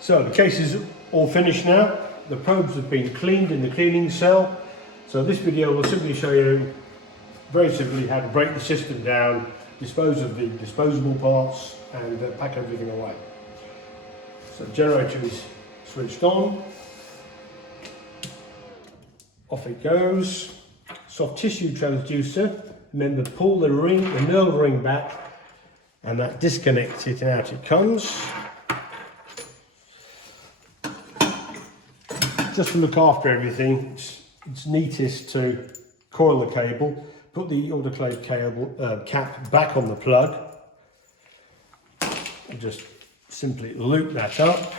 So the case is all finished now. The probes have been cleaned in the cleaning cell. So this video will simply show you very simply how to break the system down, dispose of the disposable parts and pack everything away. So the generator is switched on. Off it goes. Soft tissue transducer. Remember, pull the ring, the knurled ring back, and that disconnects it and out it comes. Just to look after everything, it's neatest to coil the cable, put the autoclave cable cap back on the plug, and just simply loop that up.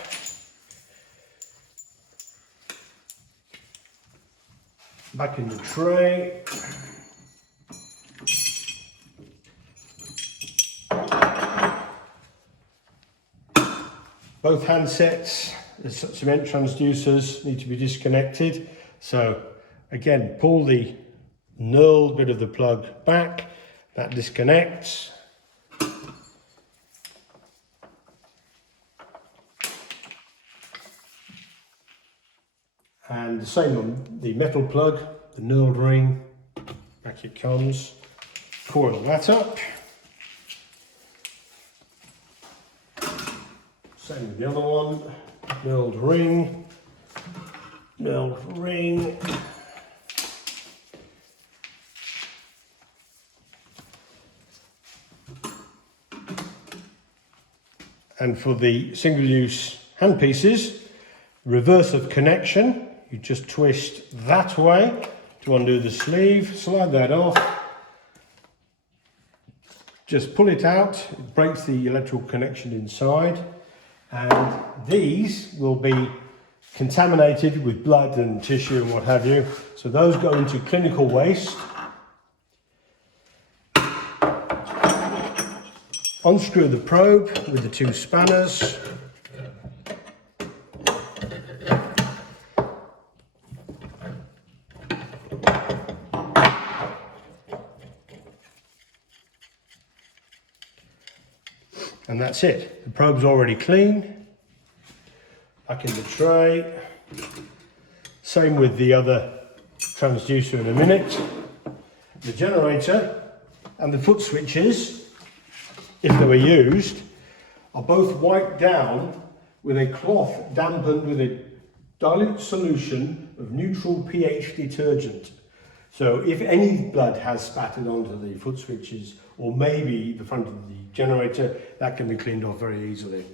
Back in the tray. Both handsets, the cement transducers need to be disconnected. So again, pull the knurled bit of the plug back, that disconnects. And the same on the metal plug, the knurled ring, back it comes. Coil that up. Same with the other one, knurled ring, knurled ring. And for the single-use handpieces, reverse of connection, you just twist that way to undo the sleeve, slide that off, just pull it out, it breaks the electrical connection inside, and these will be contaminated with blood and tissue and what have you, so those go into clinical waste. Unscrew the probe with the two spanners. And that's it. The probe's already clean. Back in the tray. Same with the other transducer in a minute. The generator and the foot switches, if they were used, are both wiped down with a cloth dampened with a dilute solution of neutral pH detergent. So if any blood has spattered onto the foot switches or maybe the front of the generator, that can be cleaned off very easily.